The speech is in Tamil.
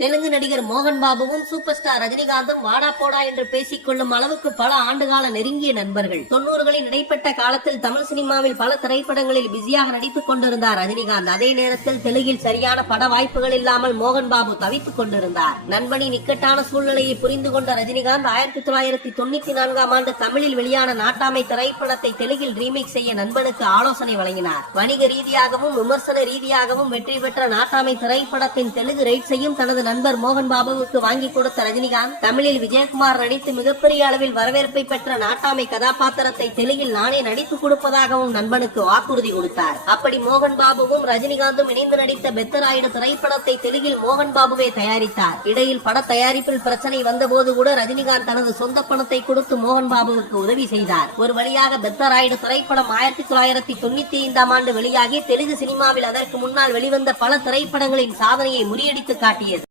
தெலுங்கு நடிகர் மோகன் பாபுவும் சூப்பர் ஸ்டார் ரஜினிகாந்தும் வாடா போடா என்று பேசிக் கொள்ளும் அளவுக்கு பல ஆண்டுகால நெருங்கிய நண்பர்கள். 90களில் இடைப்பட்ட காலத்தில் தமிழ் சினிமாவில் பல திரைப்படங்களில் பிஸியாக நடித்துக் கொண்டிருந்தார் ரஜினிகாந்த். அதே நேரத்தில் தெலுங்கில் சரியான பட வாய்ப்புகள் இல்லாமல் மோகன் பாபு தவித்துக் கொண்டிருந்தார். நண்பனின் இக்கட்டான சூழ்நிலையை புரிந்து கொண்ட ரஜினிகாந்த் 1994ஆம் ஆண்டு தமிழில் வெளியான நாட்டாமை திரைப்படத்தை தெலுங்கில் ரீமேக் செய்ய நண்பனுக்கு ஆலோசனை வழங்கினார். வணிக ரீதியாகவும் விமர்சன ரீதியாகவும் வெற்றி பெற்ற நாட்டாமை திரைப்படத்தின் தெலுங்கு ரைட்ஸையும் தனது நண்பர் மோகன் பாபுவுக்கு வாங்கி கொடுத்த ரஜினிகாந்த் தமிழில் விஜயகுமார் நடித்து மிகப்பெரிய அளவில் வரவேற்பை பெற்ற நாட்டாமை கதாபாத்திரத்தை தெலுங்கில் நானே நடித்து கொடுப்பதாகவும் நண்பனுக்கு வாக்குறுதி கொடுத்தார். அப்படி மோகன் பாபுவும் ரஜினிகாந்தும் இணைந்து நடித்த பெத்தராயுடு திரைப்படத்தை தெலுங்கில் மோகன் பாபுவே தயாரித்தார். இடையில் பட தயாரிப்பில் பிரச்சனை வந்தபோது கூட ரஜினிகாந்த் தனது சொந்த பணத்தை கொடுத்து மோகன் பாபுவுக்கு உதவி செய்தார். ஒரு வழியாக பெத்தராயுடு திரைப்படம் 1995ஆம் ஆண்டு வெளியாகி தெலுங்கு சினிமாவில் அதற்கு முன்னால் வெளிவந்த பல திரைப்படங்களின் சாதனையை முறியடித்து காட்டியது.